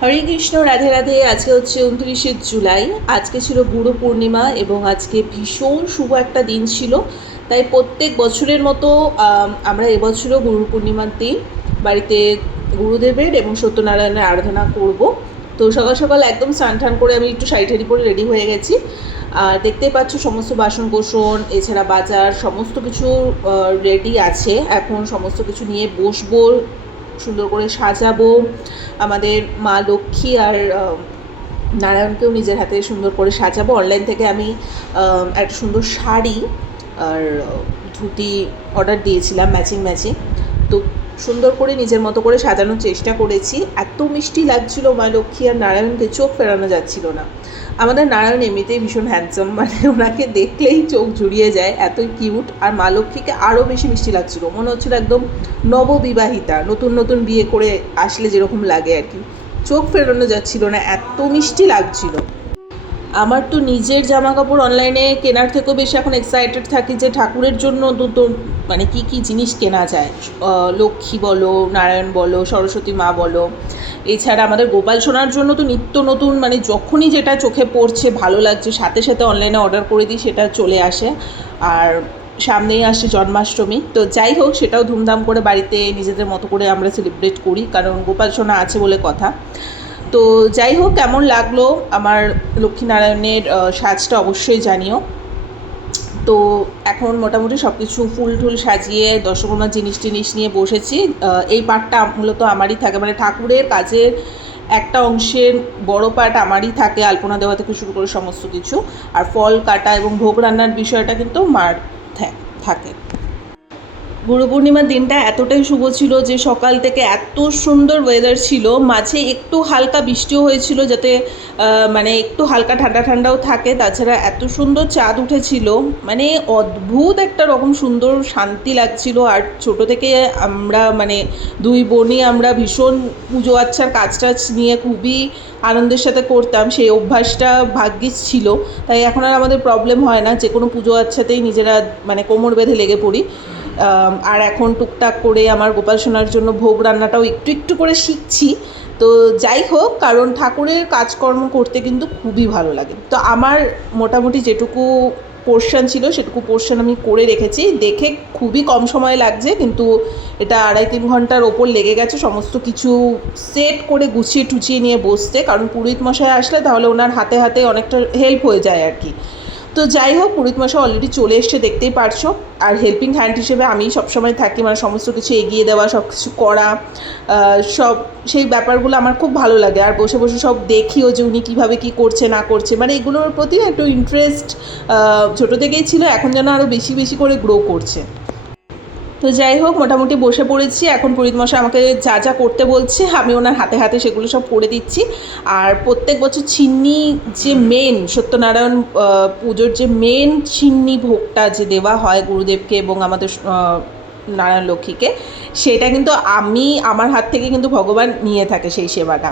হরে কৃষ্ণ, রাধে রাধে। আজকে হচ্ছে 29শে জুলাই। আজকে ছিল গুরু পূর্ণিমা এবং আজকে ভীষণ শুভ একটা দিন ছিল। তাই প্রত্যেক বছরের মতো আমরা এবছরও গুরু পূর্ণিমার দিন বাড়িতে গুরুদেবের এবং সত্যনারায়ণের আরাধনা করব। তো সকাল সকাল একদম স্নান টান করে আমি একটু শাড়ি টাড়ি পরে রেডি হয়ে গেছি। আর দেখতেই পাচ্ছ সমস্ত বাসন কোসন এছাড়া বাজার সমস্ত কিছু রেডি আছে। এখন সমস্ত কিছু নিয়ে বসবো, সুন্দর করে সাজাবো। আমাদের মা লক্ষ্মী আর নারায়ণকেও নিজের হাতে সুন্দর করে সাজাবো। অনলাইন থেকে আমি একটা সুন্দর শাড়ি আর ধুতি অর্ডার দিয়েছিলাম ম্যাচিং ম্যাচিং। তো সুন্দর করে নিজের মতো করে সাজানোর চেষ্টা করেছি। এত মিষ্টি লাগছিল মা লক্ষ্মী আর নারায়ণকে, চোখ ফেরানো যাচ্ছিল না। আমাদের নারায়ণ এমনিতেই ভীষণ হ্যান্ডসাম, মানে ওনাকে দেখলেই চোখ জুড়িয়ে যায়, এতই কিউট। আর মা লক্ষ্মীকে আরও বেশি মিষ্টি লাগছিল, মনে হচ্ছিল একদম নববিবাহিতা, নতুন নতুন বিয়ে করে আসলে যেরকম লাগে আর কি। চোখ ফেরানো যাচ্ছিল না, এত মিষ্টি লাগছিল। আমার তো নিজের জামা কাপড় অনলাইনে কেনার থেকেও বেশি এখন এক্সাইটেড থাকি যে ঠাকুরের জন্য নতুন মানে কি কি জিনিস কেনা যায়। লক্ষ্মী বলো, নারায়ণ বলো, সরস্বতী মা বলো, এছাড়া আমাদের গোপাল সোনার জন্য তো নিত্য নতুন, মানে যখনই যেটা চোখে পড়ছে ভালো লাগছে সাথে সাথে অনলাইনে অর্ডার করে দিই, সেটা চলে আসে। আর সামনেই আসছে জন্মাষ্টমী, তো যাই হোক সেটাও ধুমধাম করে বাড়িতে নিজেদের মতো করে আমরা সেলিব্রেট করি, কারণ গোপাল সোনা আছে বলে কথা। তো যাই হোক, কেমন লাগলো আমার লক্ষ্মীনারায়ণের সাজটা অবশ্যই জানিও। তো এখন মোটামুটি সব কিছু ফুল টুল সাজিয়ে দশকর্মার জিনিস টিনিস নিয়ে বসেছি। এই পার্টটা মূলত আমারই থাকে, মানে ঠাকুরের কাজের একটা অংশের বড় পার্ট আমারই থাকে, আলপনা দেওয়া থেকে শুরু করে সমস্ত কিছু। আর ফল কাটা এবং ভোগ রান্নার বিষয়টা কিন্তু মার থাকে। গুরু পূর্ণিমার দিনটা এতটাই শুভ ছিল যে সকাল থেকে এত সুন্দর ওয়েদার ছিল, মাঝে একটু হালকা বৃষ্টিও হয়েছিল যাতে মানে একটু হালকা ঠান্ডা ঠান্ডাও থাকে। তাছাড়া এত সুন্দর চাঁদ উঠেছিল, মানে অদ্ভুত একটা রকম সুন্দর শান্তি লাগছিল। আর ছোট থেকে আমরা মানে দুই বোনই আমরা ভীষণ পুজো আচ্ছার কাজ টাজ নিয়ে খুবই আনন্দের সাথে করতাম, সেই অভ্যাসটা ভাগ্যিস ছিল। তাই এখন আর আমাদের প্রবলেম হয় না, যে কোনো পুজো আচ্ছাতেই নিজেরা মানে কোমর বেঁধে লেগে পড়ি। আর এখন টুকটাক করে আমার গোপাল সোনার জন্য ভোগ রান্নাটাও একটু একটু করে শিখছি। তো যাই হোক, কারণ ঠাকুরের কাজকর্ম করতে কিন্তু খুবই ভালো লাগে। তো আমার মোটামুটি যেটুকু পোর্শন ছিল সেটুকু পোর্শন আমি করে রেখেছি। দেখে খুবই কম সময় লাগছে, কিন্তু এটা 2.5-3 ঘন্টার ওপর লেগে গেছে সমস্ত কিছু সেট করে গুছিয়ে টুচিয়ে নিয়ে বসতে, কারণ পুরোহিত মশাই আসলে তাহলে ওনার হাতে হাতে অনেকটা হেল্প হয়ে যায় আর কি। তো যাই হোক, পুরোহিত মশাই অলরেডি চলে এসছে দেখতেই পারছো। আর হেল্পিং হ্যান্ড হিসেবে আমি সবসময় থাকি, মানে সমস্ত কিছু এগিয়ে দেওয়া, সব কিছু করা, সব সেই ব্যাপারগুলো আমার খুব ভালো লাগে। আর বসে বসে সব দেখিও যে উনি কীভাবে কী করছে না করছে, মানে এগুলোর প্রতি একটু ইন্টারেস্ট ছোটো থেকেই ছিল, এখন যেন আরও বেশি বেশি করে গ্রো করছে। তো যাই হোক, মোটামুটি বসে পড়েছি। এখন পুরোহিত মশাই আমাকে যা যা করতে বলছে আমি ওনার হাতে হাতে সেগুলো সব করে দিচ্ছি। আর প্রত্যেক বছর ছিন্নি যে মেন সত্যনারায়ণ পুজোর যে মেন ছিন্নি ভোগটা যে দেওয়া হয় গুরুদেবকে এবং আমাদের নারায়ণ লক্ষ্মীকে, সেটা কিন্তু আমি আমার হাত থেকে কিন্তু ভগবান নিয়ে থাকে সেই সেবাটা।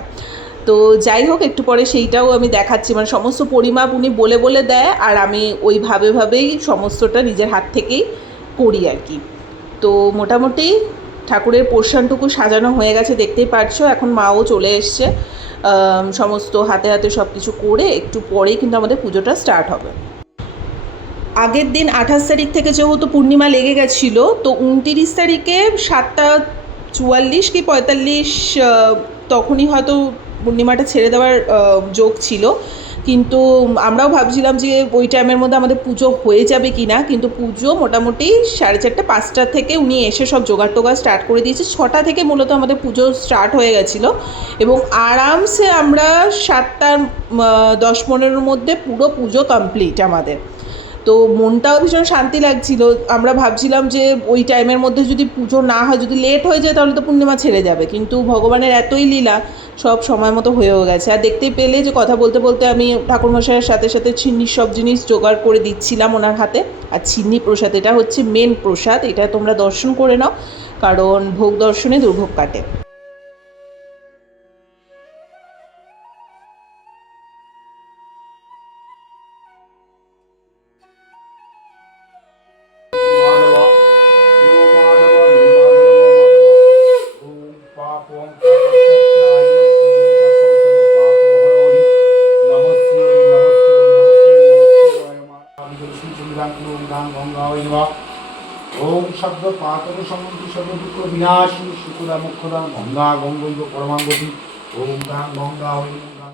তো যাই হোক, একটু পরে সেইটাও আমি দেখাচ্ছি, মানে সমস্ত পরিমাপ উনি বলে বলে দেয় আর আমি ওইভাবেই সমস্তটা নিজের হাত থেকেই করি আর কি। তো মোটামুটি ঠাকুরের পোর্শনটুকু সাজানো হয়ে গেছে দেখতেই পারছো। এখন মাও চলে এসছে, সমস্ত হাতে হাতে সব কিছু করে একটু পরেই কিন্তু আমাদের পুজোটা স্টার্ট হবে। আগের দিন 28 তারিখ থেকে যেহেতু পূর্ণিমা লেগে গেছিলো, তো 29 তারিখে 7:44 কি 45 তখনই হয়তো পূর্ণিমাটা ছেড়ে দেওয়ার যোগ ছিল। কিন্তু আমরাও ভাবছিলাম যে ওই টাইমের মধ্যে আমাদের পুজো হয়ে যাবে কি না, কিন্তু পুজো মোটামুটি 4:30-5টা থেকে উনি এসে সব জোগাড় টোগাড় স্টার্ট করে দিয়েছে। 6টা থেকে মূলত আমাদের পুজো স্টার্ট হয়ে গেছিলো এবং আরামসে আমরা 7:10-15 মধ্যে পুরো পুজো কমপ্লিট আমাদের। তো মনটাও ভীষণ শান্তি লাগছিল। আমরা ভাবছিলাম যে ওই টাইমের মধ্যে যদি পুজো না হয়, যদি লেট হয়ে যায় তাহলে তো পূর্ণিমা ছেড়ে যাবে, কিন্তু ভগবানের এতই লীলা, সব সময় মতো হয়েও গেছে। আর দেখতেই পেলে যে কথা বলতে বলতে আমি ঠাকুরমশাইয়ের সাথে সাথে ছিন্নির সব জিনিস জোগাড় করে দিচ্ছিলাম ওনার হাতে। আর ছিন্নি প্রসাদ, এটা হচ্ছে মেন প্রসাদ, এটা তোমরা দর্শন করে নাও, কারণ ভোগ দর্শনে দুর্ভোগ কাটে। শব্দ পাতন সমন্তি সর্বদুঃখ বিনাশী শুকুরা মুখ্যদা গঙ্গা গঙ্গৈব পরমাঙ্গতি ওম গাং গঙ্গা ওম গাং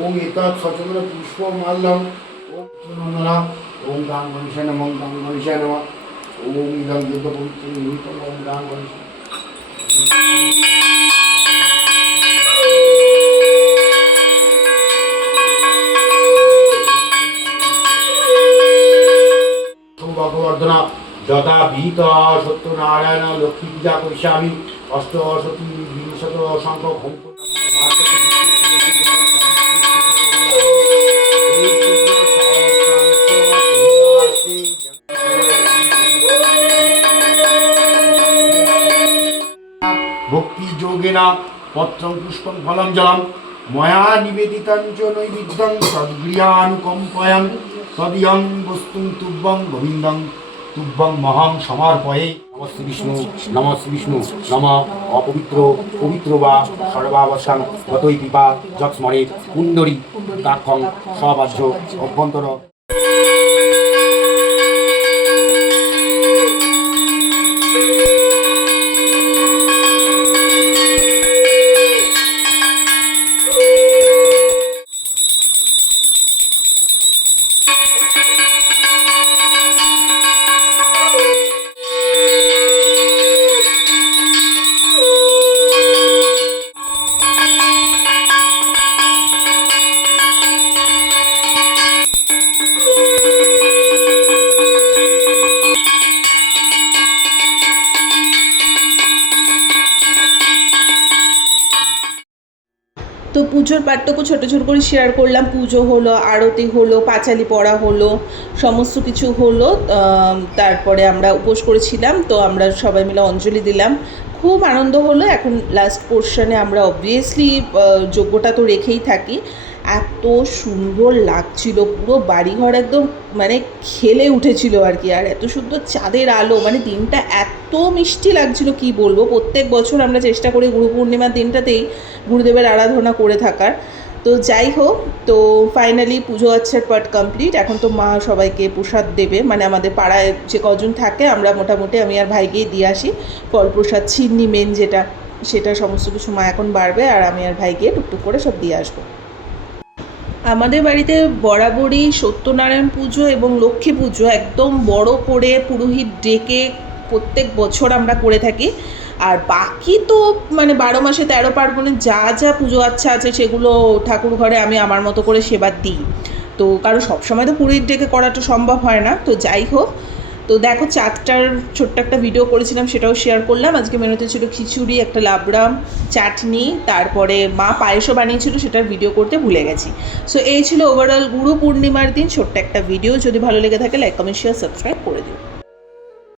ওম এতৎ সচন্দ্র পুষ্প মাল্যম ওম নন্দনা ওম গাং গণেশায় নমঃ গাং গণেশায় নমঃ ওম ইদং যুদ্ধ পবিত্র নিহিতম ওম গাং গণেশায়। ভগবর্ধনা যথা বিহিত সত্যনারায়ণ লক্ষ্মী পূজা করিষ্যামি অষ্টশতী বিংশত সংখ্যক হোম ভক্তি যোগেনা পত্রং পুষ্পং ফলম জলম ময়া নিবেদিতং চ নৈবেদ্যং সদ্গৃহানুকম্পয়ং তদিয়ং বস্তুং তুভ্যং গোবিন্দং তুভ্যং মহাং সমর্পয়ে। নমঃ শ্রী বিষ্ণু নমঃ শ্রী বিষ্ণু নমঃ অপবিত্র পবিত্র বা সর্বাবসান গতৈ পিপা যৎস্মরে কুণ্ডরী তাক্ষং সবাহ্য অভ্যন্তর। তো পুজোর পাঠটুকু ছোটো ছোটো করে শেয়ার করলাম। পুজো হলো, আরতি হলো, পাঁচালি পড়া হলো, সমস্ত কিছু হলো। তারপরে আমরা উপোস করেছিলাম, তো আমরা সবাই মিলে অঞ্জলি দিলাম, খুব আনন্দ হলো। এখন লাস্ট পোর্শনে আমরা অবভিয়াসলি যজ্ঞটা তো রেখেই থাকি। এত সুন্দর লাগছিল, পুরো বাড়িঘর একদম মানে খেলে উঠেছিল আর কি। আর এত সুন্দর চাঁদের আলো, মানে দিনটা এত মিষ্টি লাগছিল কি বলবো। প্রত্যেক বছর আমরা চেষ্টা করি গুরু পূর্ণিমার দিনটাতেই গুরুদেবের আরাধনা করে থাকার। তো যাই হোক, তো ফাইনালি পুজো আচ্ছার পার্ট কমপ্লিট। এখন তো মা সবাইকে প্রসাদ দেবে, মানে আমাদের পাড়ায় যে কজন থাকে আমরা মোটামুটি আমি আর ভাইকেই দিয়ে আসি ফল প্রসাদ, চিন্নি মেন যেটা, সেটা সমস্ত কিছু মা এখন বাড়বে আর আমি আর ভাইকে টুকটুক করে সব দিয়ে আসবো। আমাদের বাড়িতে বরাবরই সত্যনারায়ণ পুজো এবং লক্ষ্মী পুজো একদম বড় করে পুরোহিত ডেকে প্রত্যেক বছর আমরা করে থাকি। আর বাকি তো মানে 12 মাসে 13 পার্বণে যা যা পুজো আচ্ছা আছে সেগুলো ঠাকুর ঘরে আমি আমার মতো করে সেবা দিই। তো কারণ সবসময় তো পুরোহিত ডেকে করাটা সম্ভব হয় না। তো যাই হোক, তো দেখো চাটটার ছোট্ট একটা ভিডিও করেছিলাম, সেটাও শেয়ার করলাম। আজকে মেনুতে ছিল খিচুড়ি, একটা লাবড়া, চাটনি, তারপরে মা পায়েসও বানিয়েছিল, সেটার ভিডিও করতে ভুলে গেছি। সো এই ছিল ওভারঅল গুরু পূর্ণিমার দিন ছোট্ট একটা ভিডিও। যদি ভালো লেগে থাকে লাইক, কমেন্ট, শেয়ার, সাবস্ক্রাইব করে দিও।